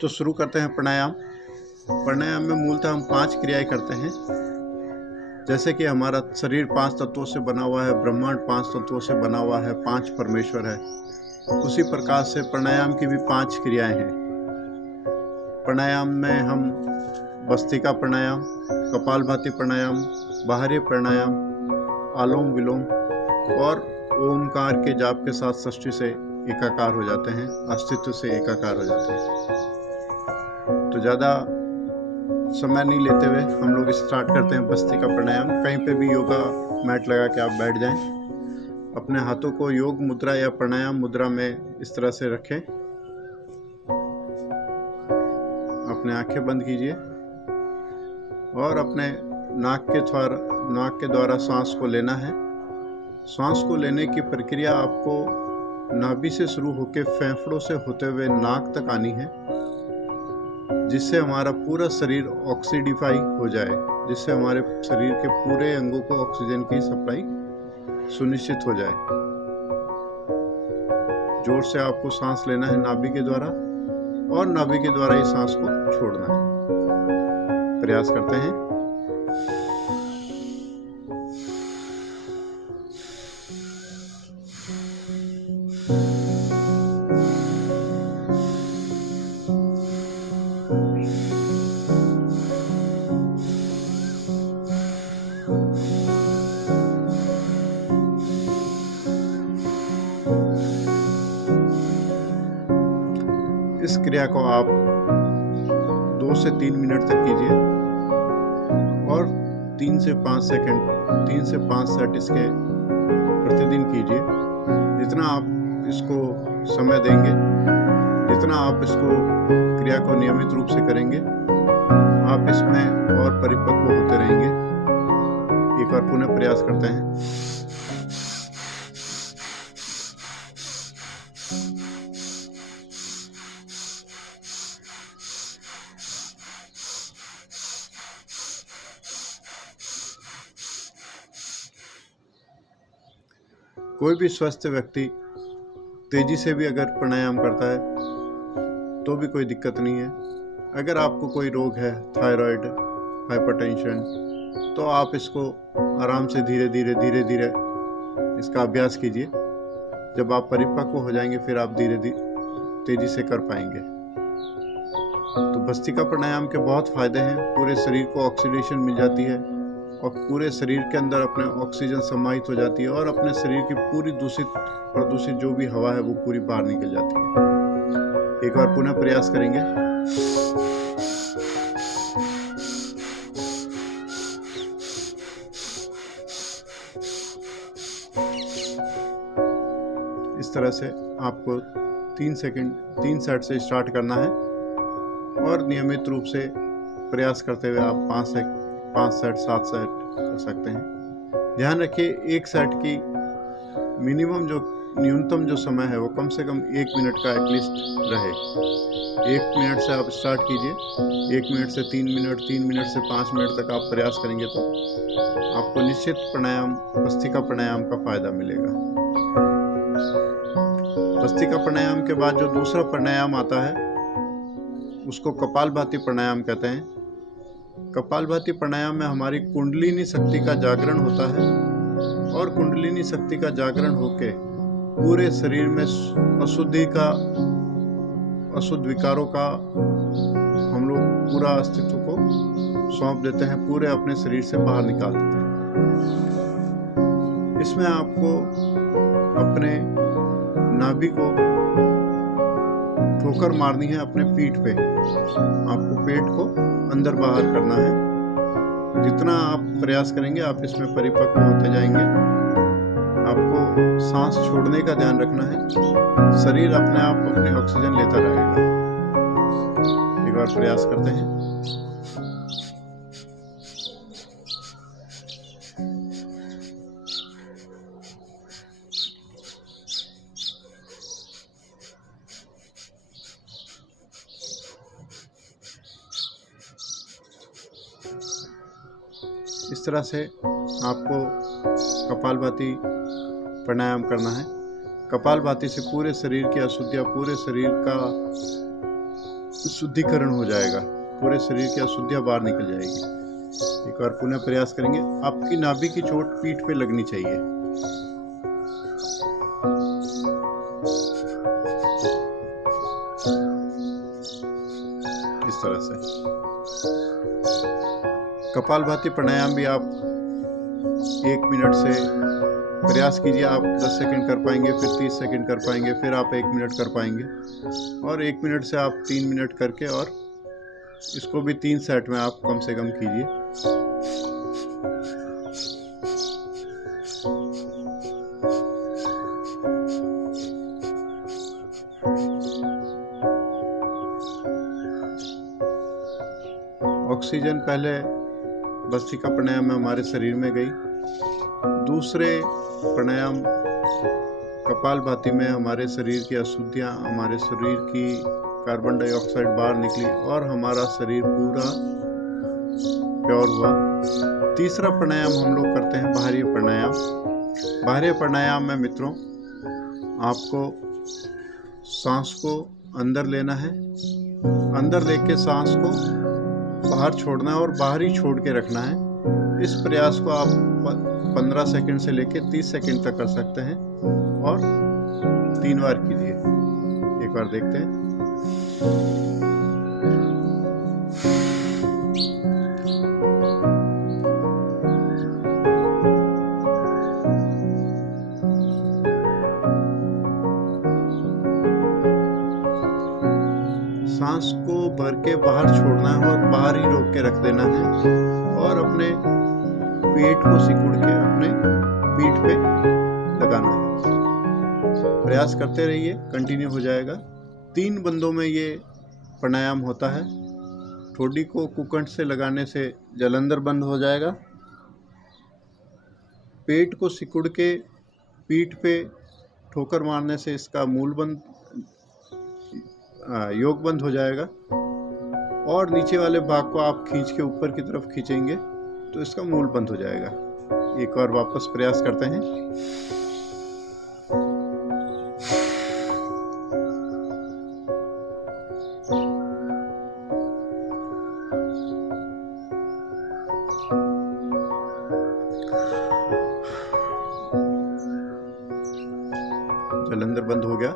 तो शुरू करते हैं प्राणायाम। प्राणायाम में मूलतः हम 5 क्रियाएं करते हैं। जैसे कि हमारा शरीर 5 तत्वों से बना हुआ है, ब्रह्मांड 5 तत्वों से बना हुआ है, 5 परमेश्वर है। उसी प्रकार से प्राणायाम की भी 5 क्रियाएं हैं। प्राणायाम में हम भस्त्रिका प्राणायाम, कपालभाति प्राणायाम, बाह्य प्राणायाम, आलोम विलोम और ओमकार के जाप के साथ सृष्टि से एकाकार हो जाते हैं, अस्तित्व से एकाकार हो जाते हैं। तो ज़्यादा समय नहीं लेते हुए हम लोग स्टार्ट करते हैं भस्त्रिका प्राणायाम। कहीं पे भी योगा मैट लगा के आप बैठ जाएं। अपने हाथों को योग मुद्रा या प्राणायाम मुद्रा में इस तरह से रखें। अपने आंखें बंद कीजिए और अपने नाक के द्वारा सांस को लेना है। सांस को लेने की प्रक्रिया आपको नाभि से शुरू होकर फेफड़ों से होते हुए नाक तक आनी है, जिससे हमारा पूरा शरीर ऑक्सीडिफाई हो जाए, जिससे हमारे शरीर के पूरे अंगों को ऑक्सीजन की सप्लाई सुनिश्चित हो जाए। जोर से आपको सांस लेना है नाभि के द्वारा और नाभि के द्वारा ही सांस को छोड़ना है। प्रयास करते हैं। इस क्रिया को आप 2 से 3 मिनट तक कीजिए और 3 से 5 सेट इसके प्रतिदिन कीजिए। जितना आप इसको समय देंगे, जितना आप इसको क्रिया को नियमित रूप से करेंगे, आप इसमें और परिपक्व होते रहेंगे। एक बार पुनः प्रयास करते हैं। कोई भी स्वस्थ व्यक्ति तेजी से भी अगर प्राणायाम करता है तो भी कोई दिक्कत नहीं है। अगर आपको कोई रोग है, थायराइड, हाइपरटेंशन, तो आप इसको आराम से धीरे धीरे इसका अभ्यास कीजिए। जब आप परिपक्व हो जाएंगे फिर आप धीरे तेजी से कर पाएंगे। तो भस्त्रिका प्राणायाम के बहुत फायदे हैं। पूरे शरीर को ऑक्सीडेशन मिल जाती है और पूरे शरीर के अंदर अपने ऑक्सीजन समाहित हो जाती है और अपने शरीर की पूरी प्रदूषित जो भी हवा है वो पूरी बाहर निकल जाती है। एक बार पुनः प्रयास करेंगे। इस तरह से आपको 3 सेट से स्टार्ट करना है और नियमित रूप से प्रयास करते हुए आप 5 सेट 7 सेट कर सकते हैं। ध्यान रखिए, एक सेट की न्यूनतम जो समय है वो कम से कम 1 मिनट का एटलीस्ट रहे। 1 मिनट से आप स्टार्ट कीजिए। 1 मिनट से 3 मिनट, 3 मिनट से 5 मिनट तक आप प्रयास करेंगे तो आपको निश्चित भस्त्रिका प्राणायाम का फायदा मिलेगा। भस्त्रिका प्राणायाम के बाद जो दूसरा प्राणायाम आता है उसको कपालभाति प्राणायाम कहते हैं। कपालभाति प्राणायाम में हमारी कुंडलिनी शक्ति का जागरण होता है और कुंडलिनी शक्ति का जागरण होके पूरे शरीर में अशुद्ध विकारों का हम लोग पूरा अस्तित्व को सौंप देते हैं, पूरे अपने शरीर से बाहर निकाल देते हैं। इसमें आपको अपने नाभि को ठोकर मारनी है अपने पीठ पे। आपको पेट को अंदर बाहर करना है। जितना आप प्रयास करेंगे आप इसमें परिपक्व होते जाएंगे। आपको सांस छोड़ने का ध्यान रखना है। शरीर अपने आप अपनी ऑक्सीजन लेता रहेगा। एक बार प्रयास करते हैं। इस तरह से आपको कपालभाति प्राणायाम करना है। कपालभाति से पूरे शरीर की अशुद्धियाँ, पूरे शरीर का शुद्धिकरण हो जाएगा, पूरे शरीर की अशुद्धियाँ बाहर निकल जाएगी। एक बार पुनः प्रयास करेंगे। आपकी नाभि की चोट पीठ पे लगनी चाहिए। इस तरह से कपालभाति प्राणायाम भी आप 1 मिनट से प्रयास कीजिए। आप 10 सेकंड कर पाएंगे, फिर 30 सेकंड कर पाएंगे, फिर आप 1 मिनट कर पाएंगे, और 1 मिनट से आप 3 मिनट करके, और इसको भी 3 सेट में आप कम से कम कीजिए। ऑक्सीजन पहले भस्त्रिका प्राणायाम में हमारे शरीर में गई, दूसरे प्राणायाम कपालभाति में हमारे शरीर की अशुद्धियाँ, हमारे शरीर की कार्बन डाइऑक्साइड बाहर निकली और हमारा शरीर पूरा प्योर हुआ। तीसरा प्राणायाम हम लोग करते हैं बाहरी प्राणायाम। बाहरी प्राणायाम में मित्रों, आपको सांस को अंदर लेना है, अंदर लेके सांस को बाहर छोड़ना है और बाहर ही छोड़ के रखना है। इस प्रयास को आप 15 सेकंड से लेके 30 सेकंड तक कर सकते हैं, और 3 बार कीजिए। एक बार देखते हैं। सांस को भर के बाहर छोड़ना है और बाहर ही रोक के रख देना है, और अपने पेट को सिकुड़ के अपने पीठ पे लगाना है। प्रयास करते रहिए, कंटिन्यू हो जाएगा। 3 बंदों में ये प्राणायाम होता है। ठोडी को कुकंठ से लगाने से जलंधर बंद हो जाएगा। पेट को सिकुड़ के पीठ पे ठोकर मारने से इसका मूल बंद, योग बंद हो जाएगा। और नीचे वाले भाग को आप खींच के ऊपर की तरफ खींचेंगे तो इसका मूल बंद हो जाएगा। एक और वापस प्रयास करते हैं। जलंधर बंद हो गया।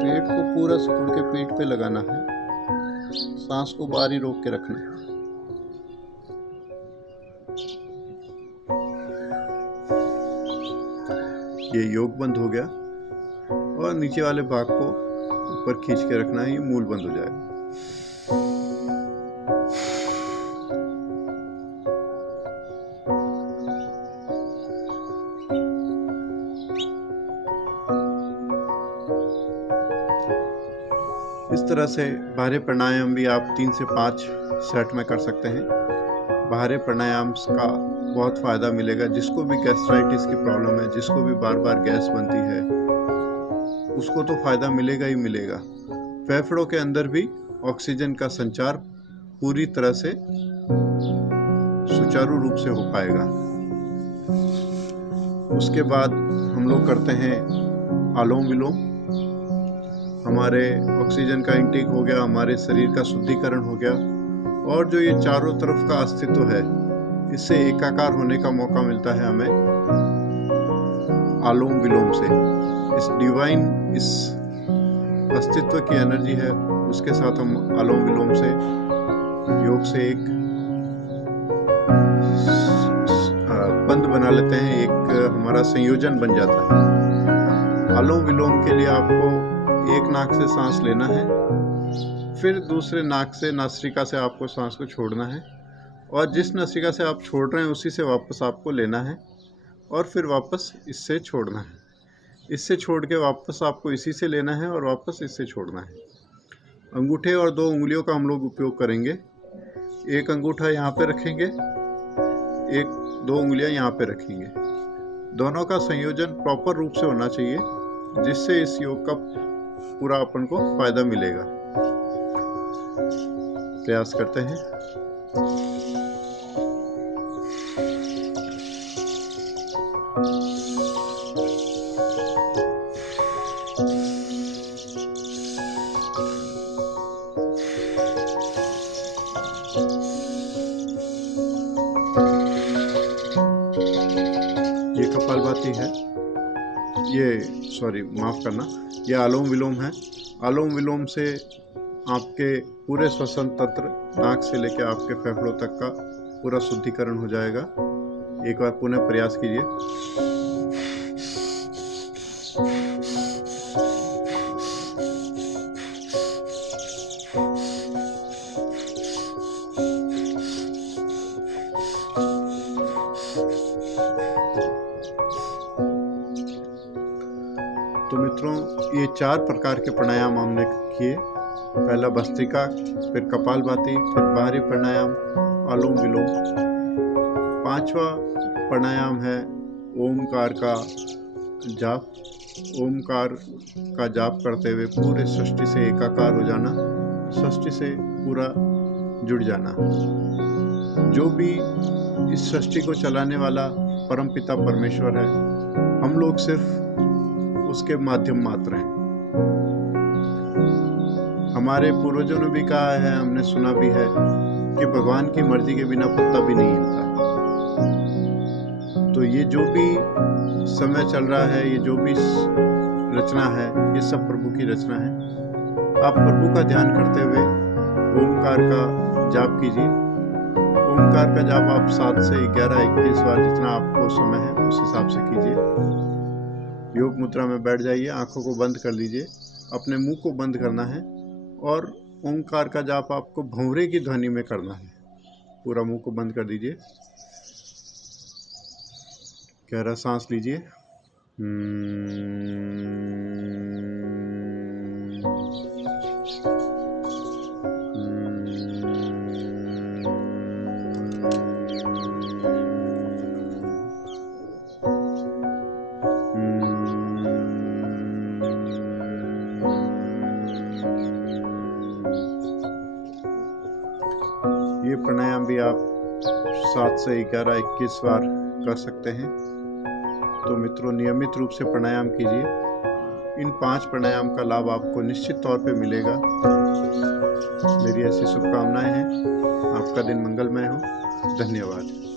पेट को पूरा सिकुड़ के पीठ पे लगाना है, सांस को बाहर ही रोक के रखना है। ये योग बंद हो गया, और नीचे वाले भाग को ऊपर खींच के रखना है, ये मूल बंद हो जाएगा। इस तरह से बाहरी प्राणायाम भी आप 3 से 5 सेट में कर सकते हैं। बाहरी प्राणायाम का बहुत फ़ायदा मिलेगा। जिसको भी गैस्ट्राइटिस की प्रॉब्लम है, जिसको भी बार बार गैस बनती है, उसको तो फ़ायदा मिलेगा ही मिलेगा। फेफड़ों के अंदर भी ऑक्सीजन का संचार पूरी तरह से सुचारू रूप से हो पाएगा। उसके बाद हम लोग करते हैं अनुलोम विलोम। हमारे ऑक्सीजन का इंटेक हो गया, हमारे शरीर का शुद्धिकरण हो गया, और जो ये चारों तरफ का अस्तित्व है, इससे एकाकार होने का मौका मिलता है हमें अनुलोम विलोम से। इस डिवाइन, इस अस्तित्व की एनर्जी है, उसके साथ हम अनुलोम विलोम से, योग से एक बंद बना लेते हैं, एक हमारा संयोजन बन जाता है। अनुलोम विलोम के लिए आपको एक नाक से सांस लेना है, फिर दूसरे नाक से, नासिका से आपको सांस को छोड़ना है, और जिस नासिका से आप छोड़ रहे हैं उसी से वापस आपको लेना है, और फिर वापस इससे छोड़ना है। इससे छोड़ के वापस आपको इसी से लेना है और वापस इससे छोड़ना है। अंगूठे और 2 उंगलियों का हम लोग उपयोग करेंगे। एक अंगूठा यहाँ पे रखेंगे, 2 उंगलियाँ यहाँ पे रखेंगे। दोनों का संयोजन प्रॉपर रूप से होना चाहिए, जिससे इस योग का पूरा अपन को फायदा मिलेगा। प्रयास करते हैं। कपालभाति है, ये सॉरी माफ़ करना, ये अनुलोम विलोम है। अनुलोम विलोम से आपके पूरे श्वसन तंत्र, नाक से लेकर आपके फेफड़ों तक का पूरा शुद्धिकरण हो जाएगा। एक बार पुनः प्रयास कीजिए। तो मित्रों, ये 4 प्रकार के प्राणायाम हमने किए। पहला भस्त्रिका, फिर कपालभाति, फिर बाहरी प्राणायाम, अनुलोम विलोम। 5वां प्राणायाम है ओमकार का जाप। ओमकार का जाप करते हुए पूरे सृष्टि से एकाकार हो जाना, सृष्टि से पूरा जुड़ जाना। जो भी इस सृष्टि को चलाने वाला परमपिता परमेश्वर है, हम लोग सिर्फ उसके माध्यम मात्र हैं। हमारे पूर्वजों ने भी कहा है, हमने सुना भी है कि भगवान की मर्जी के बिना पत्ता भी नहीं हिलता। तो ये जो भी समय चल रहा है, ये जो भी रचना है, ये सब प्रभु की रचना है। आप प्रभु का ध्यान करते हुए ओमकार का जाप कीजिए। ओमकार का जाप आप 7 से 11, 21 बार, जितना आपको समय है उस हिसाब से कीजिए। योग मुद्रा में बैठ जाइए, आंखों को बंद कर लीजिए, अपने मुंह को बंद करना है और ओंकार का जाप आपको भंवरे की ध्वनि में करना है। पूरा मुंह को बंद कर दीजिए, गहरा सांस लीजिए। ये प्राणायाम भी आप 7 से 11, 21 बार कर सकते हैं। तो मित्रों, नियमित रूप से प्राणायाम कीजिए। इन 5 प्राणायाम का लाभ आपको निश्चित तौर पे मिलेगा। मेरी ऐसी शुभकामनाएं हैं। आपका दिन मंगलमय हो। धन्यवाद।